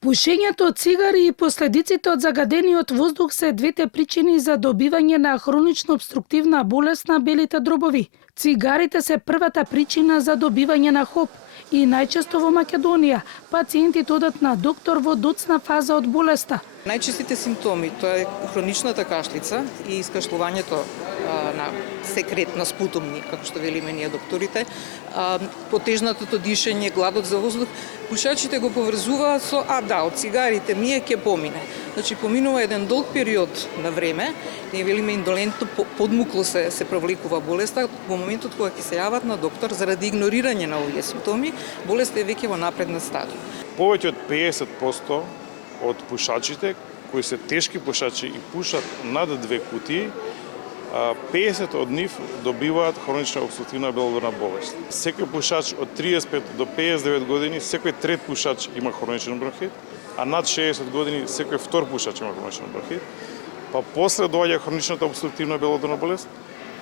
Пушењето од цигари и последиците од загадениот воздух се двете причини за добивање на хронично обструктивна болест на белите дробови. Цигарите се првата причина за добивање на ХОП и најчесто во Македонија пациентите одат на доктор во доцна фаза од болеста. Најчестите симптоми тоа е хроничната кашлица и искашлувањето на секретна спутумни, како што велиме ние докторите, потежнатото дишење, гладот за воздух. Пушачите го поврзуваат со од цигарите мие ќе помине. Значи поминува еден долг период на време, ние велиме индолентно подмукло се провлекува болеста, во моментот кога ќе се јават на доктор заради игнорирање на овие симптоми, болеста е веќе во напредна стадија. Повеќе од 50% од пушачите кои се тешки пушачи и пушат над 2 кутии, 50 од нив добиваат хронична обструктивна белодорна болест. Секој пушач од 35 до 59 години, секој трет пушач има хроничен бронхит, а над 60 години секој втор пушач има хроничен бронхит. Па после доаѓа хроничната обструктивна белодорна болест,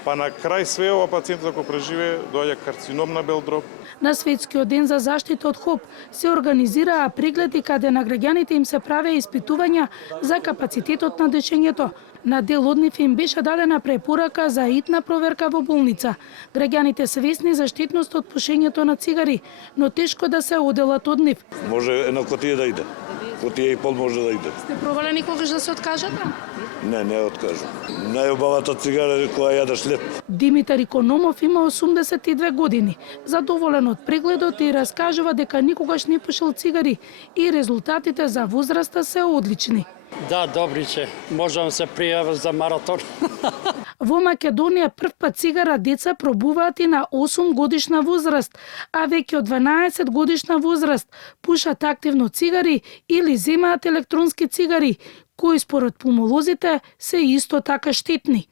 па на крај све ова пациентот ако преживее доаѓа карцином на бел дроб. На Светскиот ден за заштита од ХОП се организираа прегледи каде на граѓаните им се правеа испитувања за капацитетот на дишењето. На дел од нив им беше дадена препорака за итна проверка во болница. Граѓаните свесни за штетноста од пушењето на цигари, но тешко да се оделат од нив. Може една котија да иде. Котија и пол може да иде. Сте пробале никогаш да се откажете? Не откажам. Најубавата цигара е која јадеш леп. Димитар Икономов има 82 години. Задоволен од прегледот и раскажува дека никогаш не пушил цигари и резултатите за возраста се одлични. Да, добри че. Можам да се пријавам за маратон. Во Македонија првпат цигара деца пробуваат и на 8 годишна возраст, а веќе од 12 годишна возраст пушат активно цигари или земаат електронски цигари, кои според пулмолозите се исто така штетни.